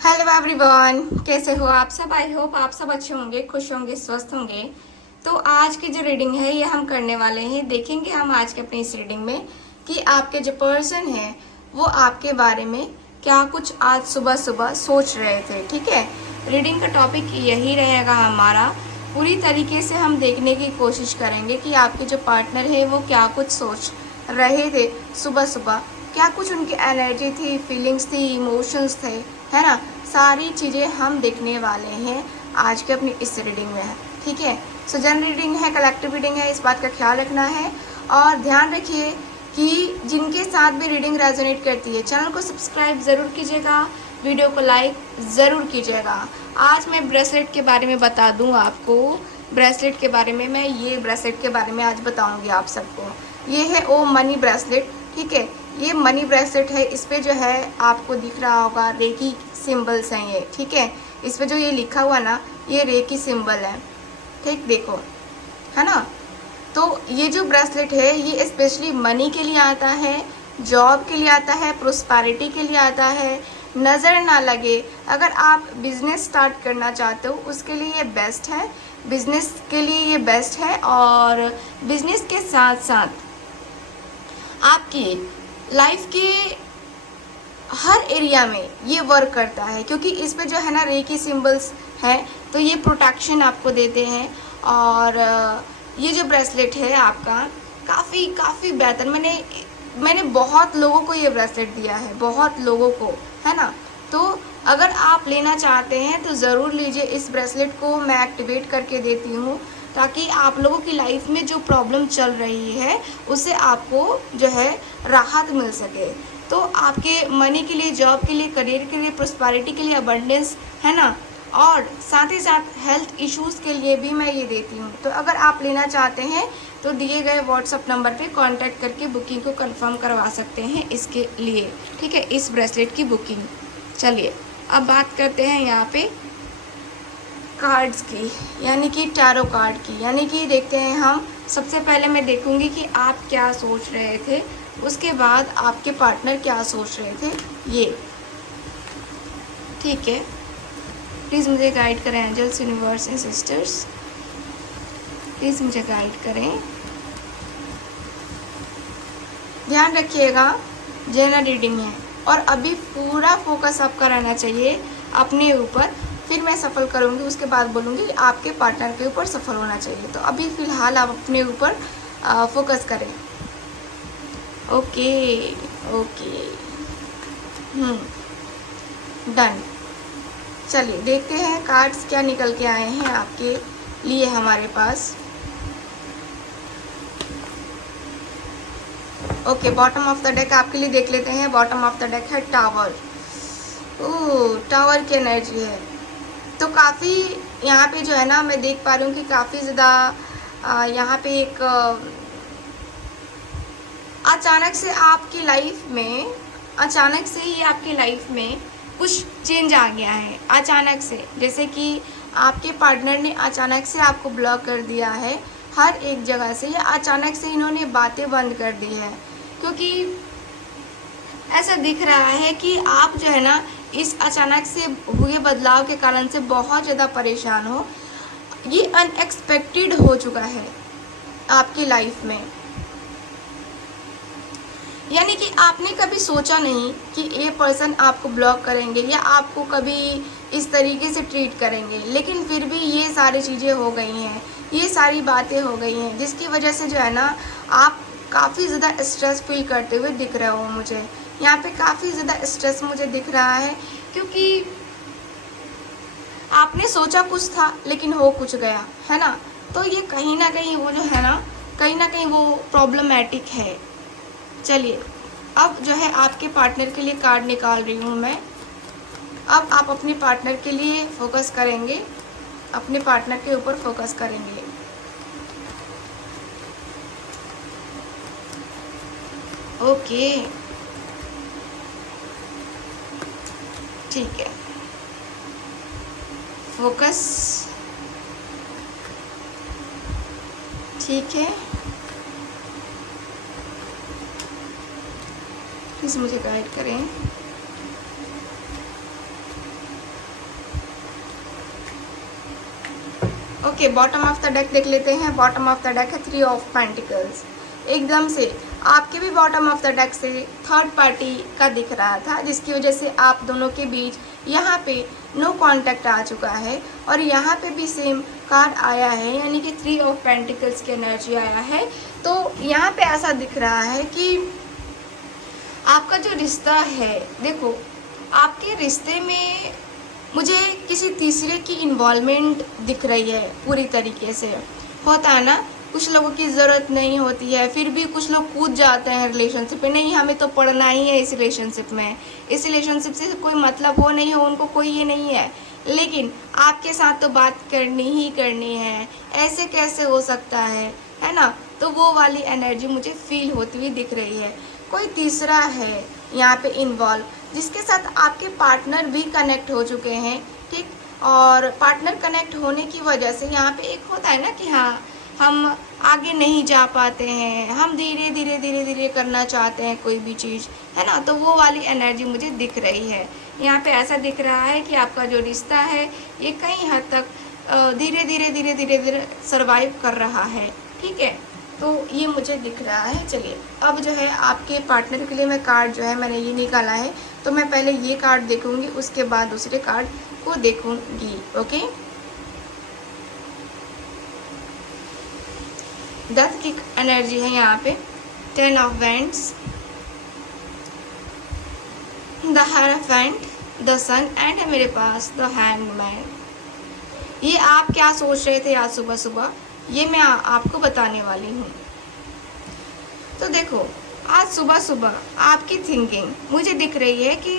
Hello everyone, कैसे हो आप सब। आई होप आप सब अच्छे होंगे, खुश होंगे, स्वस्थ होंगे। तो आज की जो रीडिंग है ये हम करने वाले हैं। देखेंगे हम आज के अपनी इस रीडिंग में कि आपके जो पर्सन है वो आपके बारे में क्या कुछ आज सुबह सुबह सोच रहे थे। ठीक है, रीडिंग का टॉपिक यही रहेगा हमारा। पूरी तरीके से हम देखने की कोशिश करेंगे कि आपके जो पार्टनर है वो क्या कुछ सोच रहे थे सुबह सुबह, क्या कुछ उनकी एनर्जी थी, फीलिंग्स थी, इमोशंस थे, है ना। सारी चीज़ें हम देखने वाले हैं आज के अपनी इस रीडिंग में। ठीक है, सो जनरल रीडिंग है, कलेक्टिव रीडिंग है, इस बात का ख्याल रखना है। और ध्यान रखिए कि जिनके साथ भी रीडिंग रेजोनेट करती है चैनल को सब्सक्राइब ज़रूर कीजिएगा, वीडियो को लाइक ज़रूर कीजिएगा। आज मैं ब्रेसलेट के बारे में बता दूँ आपको। ब्रेसलेट के बारे में मैं ये ब्रेसलेट के बारे में आज बताऊँगी आप सबको। ये है ओ मनी ब्रेसलेट। ठीक है, ये मनी ब्रेसलेट है। इस पे जो है आपको दिख रहा होगा रेकी सिंबल्स हैं ये। ठीक है, इस पे जो ये लिखा हुआ ना, ये रेकी सिंबल है। ठीक, देखो, है ना। तो ये जो ब्रेसलेट है ये स्पेशली मनी के लिए आता है, जॉब के लिए आता है, प्रोस्पेरिटी के लिए आता है, नज़र ना लगे। अगर आप बिजनेस स्टार्ट करना चाहते हो उसके लिए ये बेस्ट है, बिजनेस के लिए ये बेस्ट है। और बिजनेस के साथ साथ आपकी लाइफ के हर एरिया में ये वर्क करता है, क्योंकि इस पे जो है ना रेकी सिंबल्स हैं, तो ये प्रोटेक्शन आपको देते हैं। और ये जो ब्रेसलेट है आपका काफ़ी बेहतर, मैंने बहुत लोगों को ये ब्रेसलेट दिया है, बहुत लोगों को, है ना। तो अगर आप लेना चाहते हैं तो ज़रूर लीजिए। इस ब्रेसलेट को मैं एक्टिवेट करके देती हूँ ताकि आप लोगों की लाइफ में जो प्रॉब्लम चल रही है उससे आपको जो है राहत मिल सके। तो आपके मनी के लिए, जॉब के लिए, करियर के लिए, प्रोस्पेरिटी के लिए, अबंडेंस, है ना। और साथ ही साथ हेल्थ इश्यूज़ के लिए भी मैं ये देती हूँ। तो अगर आप लेना चाहते हैं तो दिए गए व्हाट्सअप नंबर पे कांटेक्ट करके बुकिंग को कंफर्म करवा सकते हैं इसके लिए। ठीक है, इस ब्रेसलेट की बुकिंग। चलिए अब बात करते हैं यहाँ पे कार्ड्स की, यानी कि टैरो कार्ड की। यानी कि देखते हैं हम। सबसे पहले मैं देखूंगी कि आप क्या सोच रहे थे, उसके बाद आपके पार्टनर क्या सोच रहे थे ये। ठीक है, प्लीज़ मुझे गाइड करें angels, universe and sisters, please मुझे गाइड करें। ध्यान रखिएगा जनरल रीडिंग है और अभी पूरा फोकस आपका रहना चाहिए अपने ऊपर। फिर मैं सफल करूँगी, उसके बाद बोलूँगी कि आपके पार्टनर के ऊपर सफल होना चाहिए। तो अभी फ़िलहाल आप अपने ऊपर फोकस करें। Okay okay, done. चलिए देखते हैं कार्ड्स क्या निकल के आए हैं आपके लिए हमारे पास। Okay, bottom of the deck आपके लिए देख लेते हैं। बॉटम ऑफ द डेक है टावर। ओह, टावर की एनर्जी है। तो काफ़ी यहाँ पे जो है ना, मैं देख पा रही हूँ कि काफ़ी ज़्यादा यहाँ पे एक अचानक से आपकी लाइफ में, अचानक से ही आपकी लाइफ में कुछ चेंज आ गया है। अचानक से, जैसे कि आपके पार्टनर ने अचानक से आपको ब्लॉक कर दिया है हर एक जगह से, या अचानक से इन्होंने बातें बंद कर दी है। क्योंकि ऐसा दिख रहा है कि आप जो है ना इस अचानक से हुए बदलाव के कारण से बहुत ज़्यादा परेशान हो। ये अनएक्सपेक्टेड हो चुका है आपकी लाइफ में। यानी कि आपने कभी सोचा नहीं कि ये पर्सन आपको ब्लॉक करेंगे या आपको कभी इस तरीके से ट्रीट करेंगे, लेकिन फिर भी ये सारी चीज़ें हो गई हैं, ये सारी बातें हो गई हैं, जिसकी वजह से जो है ना आप काफ़ी ज़्यादा स्ट्रेस फील करते हुए दिख रहे हो मुझे। यहाँ पे काफ़ी ज़्यादा स्ट्रेस मुझे दिख रहा है, क्योंकि आपने सोचा कुछ था लेकिन हो कुछ गया, है ना। तो ये कहीं ना कहीं वो जो है ना, कहीं ना कहीं वो प्रॉब्लमेटिक है। चलिए अब जो है आपके पार्टनर के लिए कार्ड निकाल रही हूँ मैं। अब आप अपने पार्टनर के लिए फोकस करेंगे, अपने पार्टनर के ऊपर फोकस करेंगे। ओके, ठीक है, फोकस, ठीक है। प्लीज़ मुझे गाइड करें। Okay, bottom of the deck देख लेते हैं। बॉटम ऑफ द डेक है 3 ऑफ पेंटिकल्स। एकदम से आपके भी बॉटम ऑफ द डेक से थर्ड पार्टी का दिख रहा था, जिसकी वजह से आप दोनों के बीच यहाँ पे नो कांटेक्ट आ चुका है। और यहाँ पे भी सेम कार्ड आया है, यानी कि 3 ऑफ पेंटिकल्स की एनर्जी आया है। तो यहाँ पे ऐसा दिख रहा है कि आपका जो रिश्ता है, देखो आपके रिश्ते में मुझे किसी तीसरे की इन्वॉल्वमेंट दिख रही है पूरी तरीके से। होता है ना, कुछ लोगों की ज़रूरत नहीं होती है, फिर भी कुछ लोग कूद जाते हैं रिलेशनशिप में। नहीं, हमें तो पढ़ना ही है इस रिलेशनशिप में, इस रिलेशनशिप से कोई मतलब हो नहीं हो, उनको कोई ये नहीं है, लेकिन आपके साथ तो बात करनी ही करनी है, ऐसे कैसे हो सकता है ना। तो वो वाली एनर्जी मुझे फील होती हुई दिख रही है। कोई तीसरा है यहाँ पे इन्वॉल्व, जिसके साथ आपके पार्टनर भी कनेक्ट हो चुके हैं, ठीक। और पार्टनर कनेक्ट होने की वजह से यहाँ पे एक होता है ना कि हाँ, हम आगे नहीं जा पाते हैं, हम धीरे धीरे धीरे धीरे करना चाहते हैं कोई भी चीज़, है ना। तो वो वाली एनर्जी मुझे दिख रही है। यहाँ पे ऐसा दिख रहा है कि आपका जो रिश्ता है ये कई हद तक धीरे धीरे धीरे धीरे धीरे सर्वाइव कर रहा है, ठीक है। तो ये मुझे दिख रहा है। चलिए, अब जो है आपके पार्टनर के लिए मैं कार्ड जो है मैंने ये निकाला है, तो मैं पहले ये कार्ड देखूंगी, उसके बाद दूसरे कार्ड को देखूंगी। ओके, डेथ की एनर्जी है यहाँ पे, 10 of wands, the hierophant, the sun, and है मेरे पास द हैंगमैन। ये आप क्या सोच रहे थे आज सुबह सुबह, ये मैं आपको बताने वाली हूँ। तो देखो, आज सुबह सुबह आपकी थिंकिंग मुझे दिख रही है कि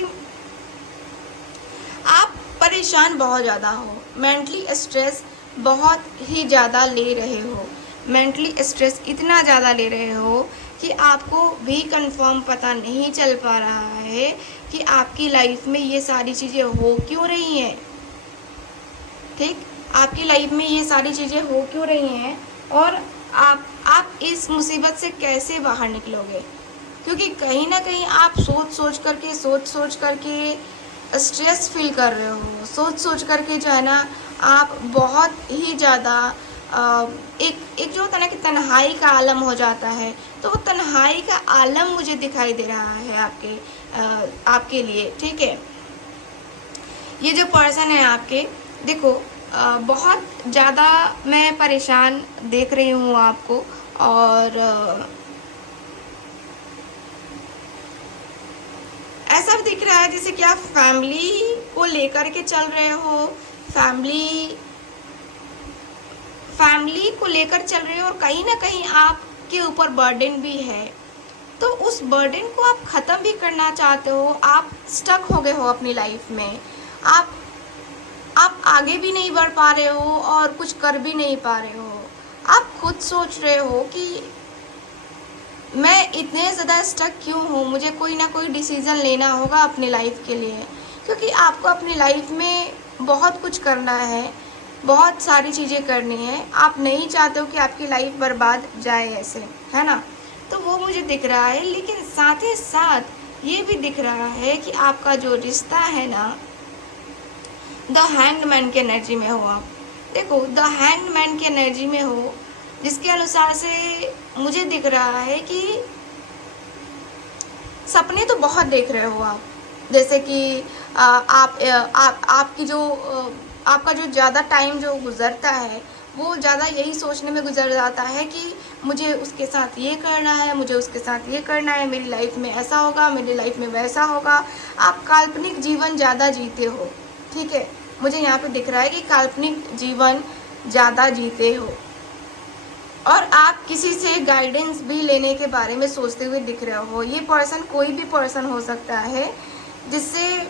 आप परेशान बहुत ज़्यादा हो, मेंटली स्ट्रेस बहुत ही ज़्यादा ले रहे हो। मेंटली स्ट्रेस इतना ज़्यादा ले रहे हो कि आपको भी कंफर्म पता नहीं चल पा रहा है कि आपकी लाइफ में ये सारी चीज़ें हो क्यों रही हैं, ठीक। आपकी लाइफ में ये सारी चीज़ें हो क्यों रही हैं और आप इस मुसीबत से कैसे बाहर निकलोगे, क्योंकि कहीं ना कहीं आप सोच सोच करके स्ट्रेस फील कर रहे हो। सोच करके जो है ना, आप बहुत ही ज़्यादा एक जो होता है ना कि तन्हाई का आलम हो जाता है, तो वो तन्हाई का आलम मुझे दिखाई दे रहा है आपके लिए, ठीक है। ये जो पर्सन है आपके, देखो बहुत ज़्यादा मैं परेशान देख रही हूँ आपको, और ऐसा दिख रहा है जैसे कि आप फैमिली को लेकर के चल रहे हो, फैमिली को लेकर चल रहे हो, और कहीं ना कहीं आपके ऊपर बर्डन भी है। तो उस बर्डन को आप ख़त्म भी करना चाहते हो, आप स्टक हो गए हो अपनी लाइफ में, आप आगे भी नहीं बढ़ पा रहे हो और कुछ कर भी नहीं पा रहे हो। आप खुद सोच रहे हो कि मैं इतने ज़्यादा स्टक क्यों हूँ, मुझे कोई ना कोई डिसीज़न लेना होगा अपनी लाइफ के लिए, क्योंकि आपको अपनी लाइफ में बहुत कुछ करना है, बहुत सारी चीज़ें करनी है। आप नहीं चाहते हो कि आपकी लाइफ बर्बाद जाए ऐसे, है ना। तो वो मुझे दिख रहा है, लेकिन साथ ही साथ ये भी दिख रहा है कि आपका जो रिश्ता है ना, द हैंगमैन की एनर्जी में हो आप। देखो, द हैंगमैन की एनर्जी में हो, जिसके अनुसार से मुझे दिख रहा है कि सपने तो बहुत देख रहे हो आप, जैसे कि आपकी जो आपका जो ज़्यादा टाइम जो गुजरता है वो ज़्यादा यही सोचने में गुजर जाता है कि मुझे उसके साथ ये करना है, मुझे उसके साथ ये करना है, मेरी लाइफ में ऐसा होगा, मेरी लाइफ में वैसा होगा। आप काल्पनिक जीवन ज़्यादा जीते हो, ठीक है। मुझे यहाँ पे दिख रहा है कि काल्पनिक जीवन ज़्यादा जीते हो, और आप किसी से गाइडेंस भी लेने के बारे में सोचते हुए दिख रहे हो। ये पर्सन कोई भी पर्सन हो सकता है जिससे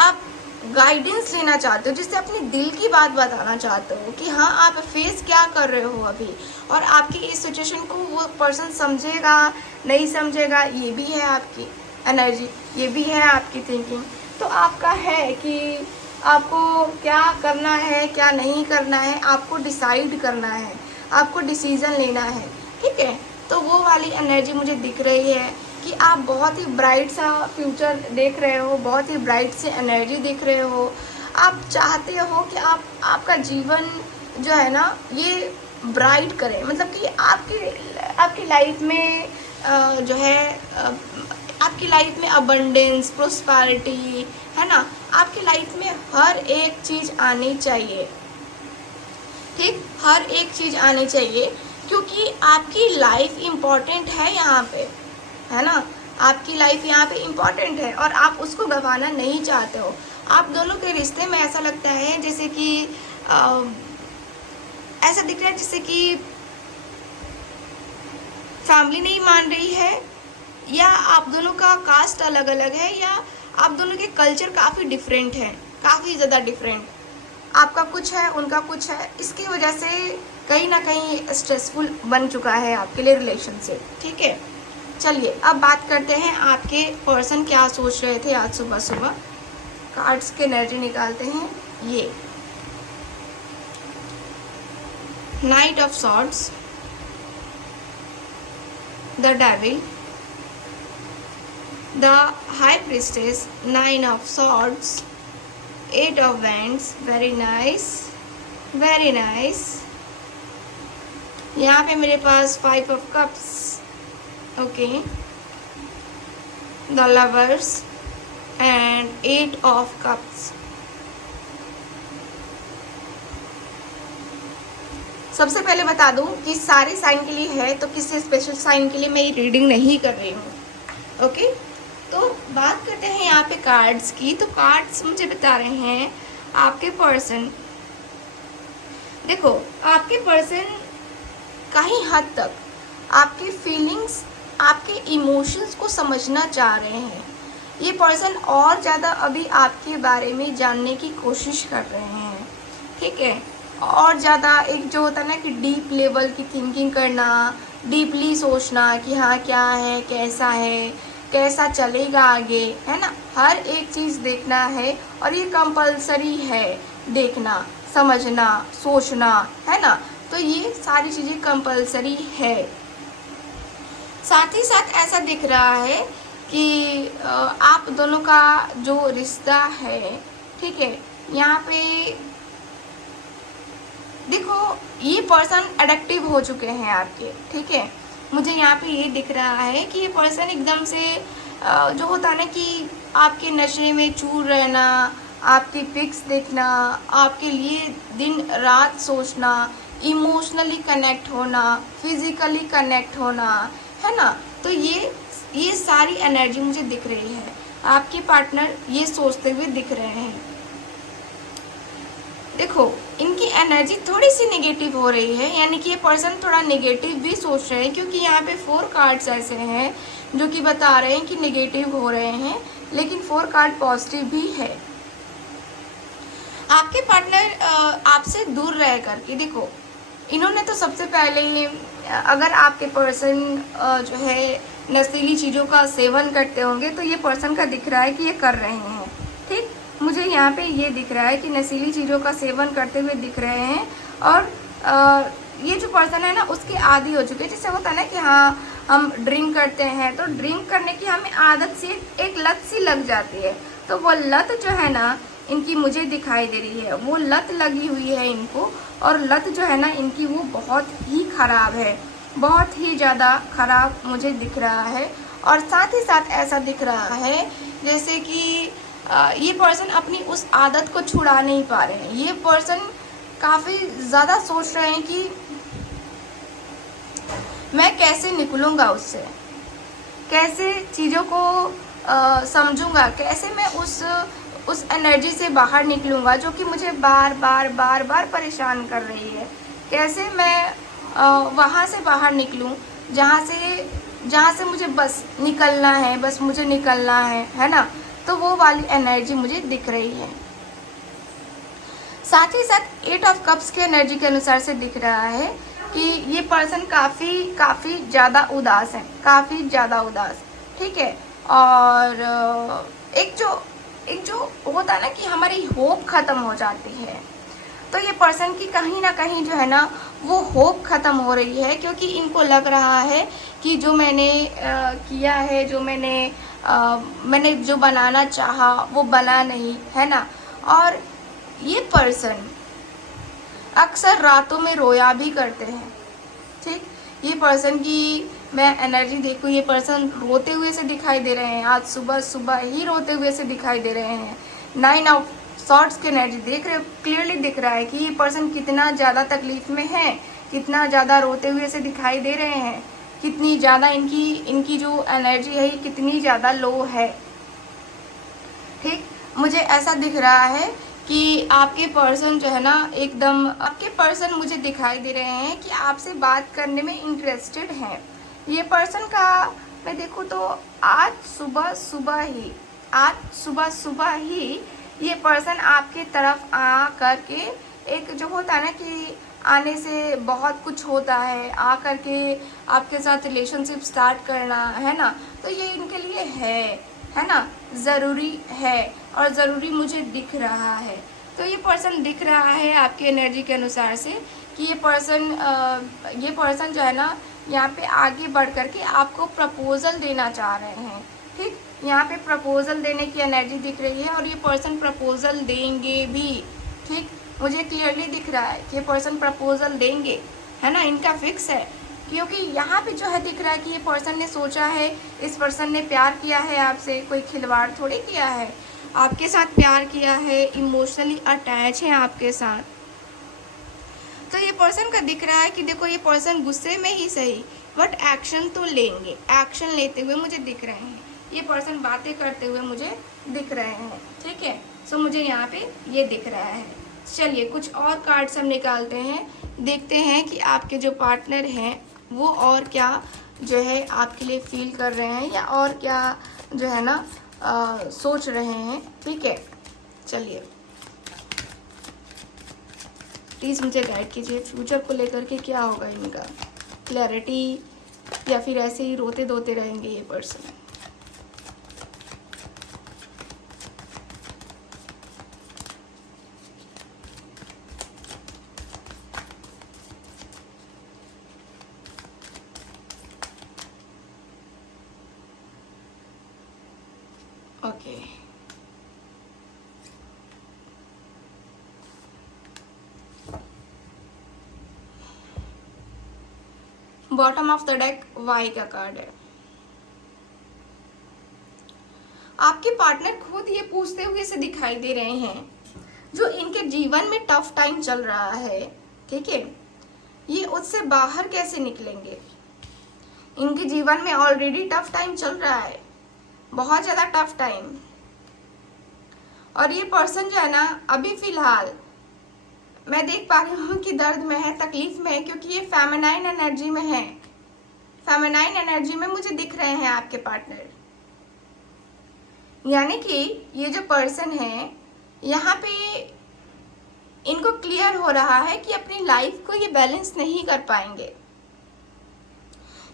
आप गाइडेंस लेना चाहते हो, जिससे अपने दिल की बात बताना चाहते हो कि हाँ, आप फेस क्या कर रहे हो अभी, और आपकी इस सिचुएशन को वो पर्सन समझेगा नहीं समझेगा, ये भी है आपकी एनर्जी, ये भी है आपकी थिंकिंग। तो आपका है कि आपको क्या करना है, क्या नहीं करना है, आपको डिसाइड करना है, आपको डिसीज़न लेना है, ठीक है। तो वो वाली एनर्जी मुझे दिख रही है कि आप बहुत ही ब्राइट सा फ्यूचर देख रहे हो, बहुत ही ब्राइट से एनर्जी दिख रहे हो। आप चाहते हो कि आपका जीवन जो है ना ये ब्राइट करे, मतलब कि आपकी लाइफ में जो है आपकी लाइफ में अबंडेंस, प्रोस्पेरिटी, है ना, आपकी लाइफ में हर एक चीज़ आनी चाहिए, ठीक, हर एक चीज़ आनी चाहिए, क्योंकि आपकी लाइफ इम्पॉर्टेंट है यहाँ पे, है ना, आपकी लाइफ यहाँ पे इम्पॉर्टेंट है और आप उसको गंवाना नहीं चाहते हो। आप दोनों के रिश्ते में ऐसा लगता है जैसे कि ऐसा दिख रहा है जैसे कि फैमिली नहीं मान रही है, या आप दोनों का कास्ट अलग अलग है, या आप दोनों के कल्चर काफ़ी डिफरेंट है, काफ़ी ज़्यादा डिफरेंट, आपका कुछ है उनका कुछ है, इसकी वजह से कहीं ना कहीं स्ट्रेसफुल बन चुका है आपके लिए रिलेशनशिप, ठीक है। चलिए अब बात करते हैं आपके पर्सन क्या सोच रहे थे आज सुबह सुबह। कार्ड्स के एनर्जी निकालते हैं। ये knight of swords, the devil, the high priestess, nine of swords, eight of wands, very nice, very nice. यहाँ पे मेरे पास five of cups, okay, the lovers and eight of cups. सबसे पहले बता दूं कि सारे साइन के लिए है, तो किसी स्पेशल साइन के लिए मैं ये रीडिंग नहीं कर रही हूँ, ओके। तो बात करते हैं यहाँ पे कार्ड्स की। तो कार्ड्स मुझे बता रहे हैं आपके पर्सन, देखो आपके पर्सन कहीं हद तक आपकी फीलिंग्स, आपके इमोशंस को समझना चाह रहे हैं। ये पर्सन और ज़्यादा अभी आपके बारे में जानने की कोशिश कर रहे हैं, ठीक है। और ज़्यादा एक जो होता है ना कि डीप लेवल की थिंकिंग करना, डीपली सोचना कि हाँ क्या है, कैसा चलेगा आगे, है ना, हर एक चीज़ देखना है और ये कंपलसरी है, देखना, समझना, सोचना, है ना, तो ये सारी चीज़ें कंपलसरी है। साथ ही साथ ऐसा दिख रहा है कि आप दोनों का जो रिश्ता है, ठीक है, यहाँ पे देखो ये पर्सन एडिक्टिव हो चुके हैं आपके, ठीक है। मुझे यहाँ पे ये दिख रहा है कि ये पर्सन एकदम से जो होता है ना कि आपके नशे में चूर रहना, आपकी पिक्स देखना, आपके लिए दिन रात सोचना, इमोशनली कनेक्ट होना, फिजिकली कनेक्ट होना, है ना, तो ये सारी एनर्जी मुझे दिख रही है। आपके पार्टनर ये सोचते हुए दिख रहे हैं। देखो इनकी एनर्जी थोड़ी सी नेगेटिव हो रही है, यानी कि ये पर्सन थोड़ा नेगेटिव भी सोच रहे हैं, क्योंकि यहाँ पे 4 कार्ड्स ऐसे हैं जो कि बता रहे हैं कि नेगेटिव हो रहे हैं, लेकिन 4 कार्ड पॉजिटिव भी है। आपके पार्टनर आपसे दूर रह करके, देखो इन्होंने तो सबसे पहले, अगर आपके पर्सन जो है नशीली चीज़ों का सेवन करते होंगे तो ये पर्सन का दिख रहा है कि ये कर रहे हैं, ठीक। मुझे यहाँ पे ये दिख रहा है कि नशीली चीज़ों का सेवन करते हुए दिख रहे हैं, और ये जो पर्सन है ना उसके आदी हो चुके हैं। जैसे होता है ना कि हाँ हम ड्रिंक करते हैं तो ड्रिंक करने की हमें आदत सी, एक लत सी लग जाती है, तो वो लत जो है ना इनकी मुझे दिखाई दे रही है, वो लत लगी हुई है इनको, और लत जो है ना इनकी वो बहुत ही ख़राब है, बहुत ही ज़्यादा ख़राब मुझे दिख रहा है। और साथ ही साथ ऐसा दिख रहा है जैसे कि ये पर्सन अपनी उस आदत को छुड़ा नहीं पा रहे हैं। ये पर्सन काफ़ी ज़्यादा सोच रहे हैं कि मैं कैसे निकलूँगा उससे, कैसे चीज़ों को समझूंगा, कैसे मैं उस एनर्जी से बाहर निकलूँगा जो कि मुझे बार बार परेशान कर रही है। कैसे मैं वहाँ से बाहर निकलूँ जहाँ से मुझे बस निकलना है, बस मुझे निकलना है ना, तो वो वाली एनर्जी मुझे दिख रही है। साथ ही साथ 8 ऑफ कप्स के एनर्जी के अनुसार से दिख रहा है कि ये पर्सन काफ़ी ज़्यादा उदास है, काफ़ी ज़्यादा उदास, ठीक है। और एक जो होता है ना कि हमारी होप ख़त्म हो जाती है, तो ये पर्सन की कहीं ना कहीं जो है ना वो होप ख़त्म हो रही है, क्योंकि इनको लग रहा है कि जो मैंने किया है, जो मैंने जो बनाना चाहा वो बना नहीं, है ना। और ये पर्सन अक्सर रातों में रोया भी करते हैं। ठीक, ये पर्सन की मैं एनर्जी देखूँ, ये पर्सन रोते हुए से दिखाई दे रहे हैं, आज सुबह सुबह ही रोते हुए से दिखाई दे रहे हैं। 9 ऑफ सॉर्ट्स की एनर्जी देख रहे हो, क्लियरली दिख रहा है कि ये पर्सन कितना ज़्यादा तकलीफ में है, कितना ज़्यादा रोते हुए से दिखाई दे रहे हैं, कितनी ज़्यादा इनकी जो एनर्जी है ये कितनी ज़्यादा लो है। ठीक, मुझे ऐसा दिख रहा है कि आपके पर्सन जो है ना, एकदम आपके पर्सन मुझे दिखाई दे रहे हैं कि आपसे बात करने में इंटरेस्टेड हैं। ये पर्सन का मैं देखूँ तो आज सुबह सुबह ही ये पर्सन आपके तरफ आ करके, एक जो होता है ना कि आने से बहुत कुछ होता है, आ करके आपके साथ रिलेशनशिप स्टार्ट करना है ना, तो ये इनके लिए है ना, ज़रूरी है और ज़रूरी मुझे दिख रहा है। तो ये पर्सन दिख रहा है आपकी एनर्जी के अनुसार से कि ये पर्सन जो है ना, यहाँ पे आगे बढ़ कर के आपको प्रपोजल देना चाह रहे हैं। ठीक, यहाँ पे प्रपोजल देने की एनर्जी दिख रही है और ये पर्सन प्रपोजल देंगे भी। ठीक, मुझे क्लियरली दिख रहा है कि ये पर्सन प्रपोजल देंगे, है ना, इनका फिक्स है। क्योंकि यहाँ पे जो है दिख रहा है कि ये पर्सन ने सोचा है, इस पर्सन ने प्यार किया है आपसे, कोई खिलवाड़ थोड़ी किया है, आपके साथ प्यार किया है, इमोशनली अटैच है आपके साथ। तो ये पर्सन का दिख रहा है कि देखो ये पर्सन गुस्से में ही सही बट एक्शन तो लेंगे, एक्शन लेते हुए मुझे दिख रहे हैं, ये पर्सन बातें करते हुए मुझे दिख रहे हैं। ठीक है, सो मुझे यहाँ पे ये दिख रहा है। चलिए कुछ और कार्ड्स हम निकालते हैं, देखते हैं कि आपके जो पार्टनर हैं वो और क्या जो है आपके लिए फील कर रहे हैं या और क्या जो है ना सोच रहे हैं। ठीक है, चलिए प्लीज़ मुझे गाइड कीजिए फ्यूचर को लेकर के क्या होगा इनका, क्लैरिटी या फिर ऐसे ही रोते धोते रहेंगे ये person. Okay, bottom of the deck Y का कार्ड है। आपके पार्टनर खुद ये पूछते हुए से दिखाई दे रहे हैं, जो इनके जीवन में टफ टाइम चल रहा है, ठीक है, ये उससे बाहर कैसे निकलेंगे। इनके जीवन में ऑलरेडी टफ टाइम चल रहा है, बहुत ज़्यादा टफ टाइम, और ये पर्सन जो है ना अभी फिलहाल मैं देख पा रही हूँ कि दर्द में है, तकलीफ में है, क्योंकि ये फेमिनाइन एनर्जी में है। फेमिनाइन एनर्जी में मुझे दिख रहे हैं आपके पार्टनर, यानी कि ये जो पर्सन है यहाँ पे इनको क्लियर हो रहा है कि अपनी लाइफ को ये बैलेंस नहीं कर पाएंगे।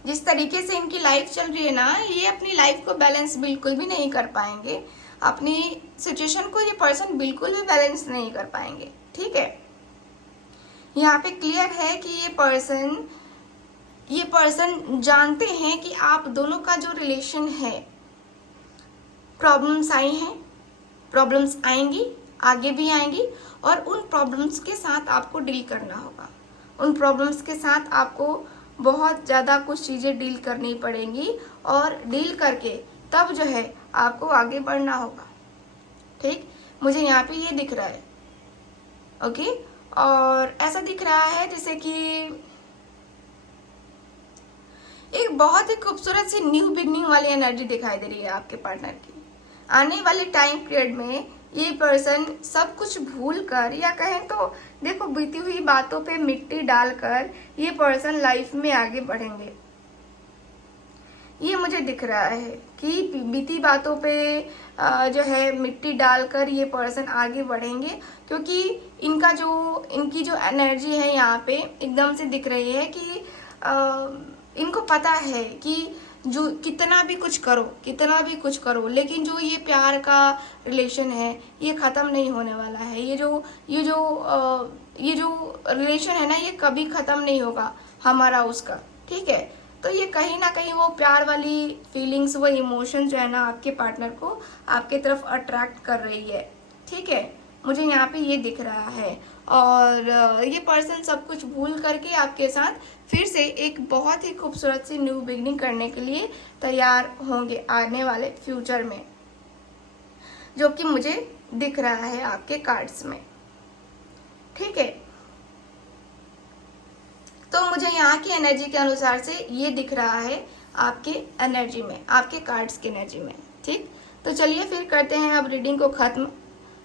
जिस तरीके से इनकी लाइफ चल रही है ना, ये अपनी लाइफ को बैलेंस बिल्कुल भी नहीं कर पाएंगे, अपनी सिचुएशन को ये पर्सन बिल्कुल भी बैलेंस नहीं कर पाएंगे। ठीक है, यहाँ पे क्लियर है कि ये पर्सन जानते हैं कि आप दोनों का जो रिलेशन है, प्रॉब्लम्स आई हैं, प्रॉब्लम्स आएंगी, आगे भी आएंगी, और उन प्रॉब्लम्स के साथ आपको डील करना होगा। उन प्रॉब्लम्स के साथ आपको बहुत ज़्यादा कुछ चीज़ें डील करनी पड़ेंगी, और डील करके तब जो है आपको आगे बढ़ना होगा। ठीक, मुझे यहाँ पे ये दिख रहा है। ओके, और ऐसा दिख रहा है जैसे कि एक बहुत ही खूबसूरत सी न्यू बिगनिंग वाली एनर्जी दिखाई दे रही है आपके पार्टनर की। आने वाले टाइम पीरियड में ये पर्सन सब कुछ भूल कर, या कहें तो देखो बीती हुई बातों पे मिट्टी डालकर ये पर्सन लाइफ में आगे बढ़ेंगे। ये मुझे दिख रहा है कि बीती बातों पे जो है मिट्टी डालकर ये पर्सन आगे बढ़ेंगे, क्योंकि इनकी जो एनर्जी है यहाँ पे एकदम से दिख रही है कि इनको पता है कि जो कितना भी कुछ करो, लेकिन जो ये प्यार का रिलेशन है ये ख़त्म नहीं होने वाला है। ये जो रिलेशन है ना, ये कभी ख़त्म नहीं होगा हमारा उसका। ठीक है, तो ये कहीं ना कहीं वो प्यार वाली फीलिंग्स, वो इमोशन जो है ना आपके पार्टनर को आपके तरफ अट्रैक्ट कर रही है। ठीक है, मुझे यहाँ पे ये दिख रहा है। और ये पर्सन सब कुछ भूल करके आपके साथ फिर से एक बहुत ही खूबसूरत सी न्यू बिगनिंग करने के लिए तैयार होंगे आने वाले फ्यूचर में, जो कि मुझे दिख रहा है आपके कार्ड्स में। ठीक है, तो मुझे यहाँ की एनर्जी के अनुसार से ये दिख रहा है आपके एनर्जी में, आपके कार्ड्स की एनर्जी में। ठीक, तो चलिए फिर करते हैं अब रीडिंग को ख़त्म।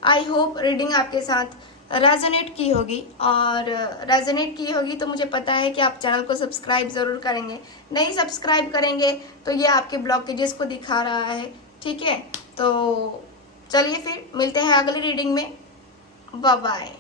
आई होप रीडिंग आपके साथ रेजोनेट की होगी, और रेजोनेट की होगी तो मुझे पता है कि आप चैनल को सब्सक्राइब ज़रूर करेंगे। नहीं सब्सक्राइब करेंगे तो ये आपके ब्लॉकेजेस को दिखा रहा है। ठीक है, तो चलिए फिर मिलते हैं अगली रीडिंग में। Bye bye.